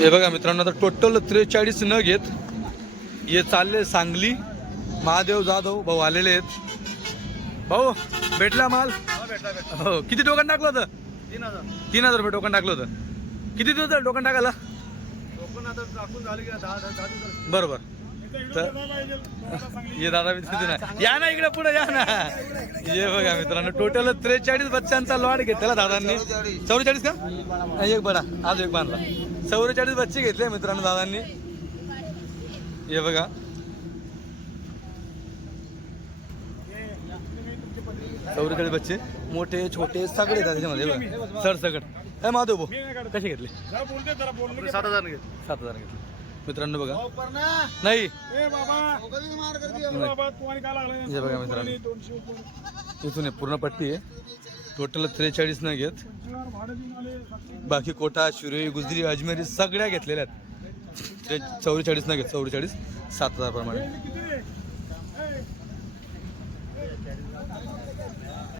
हे बघा मित्रांनो, आता टोटल 43 न घेत हे चालले सांगली. महादेव जाधव भाऊ आलेले आहेत. भाऊ भेटला माल? हो. किती टोकन टाकलं होतं? 3,000 रुपये टोकन टाकलं होतं. किती दिवस झाले टोकन टाकायला? बरोबर. तर ये दादा या ना इकडे पुढे या ना. ये बघा मित्रांनो, टोटल 43 बच्चांचा लॉट घेतलेला दादांनी. 44 का? एक बडा आज एक बांधला. 44 बच्चे घेतले मित्रांनो दादांनी. हे बघा, 44 बच्चे मोठे छोटे सगळे येतात त्याच्यामध्ये. सरसकट हे माधव भाऊ कसे घेतले? 7,000 घेतले मित्रांनो. बघा नाही हे बघा मित्रांनो, इथून पूर्ण पट्टी आहे. टोटल 43 न घेत. बाकी कोटा, शिरोई, गुजरी, अजमेरी सगळ्या घेतलेल्या आहेत. 44 न घेत. 44 7,000 प्रमाणे.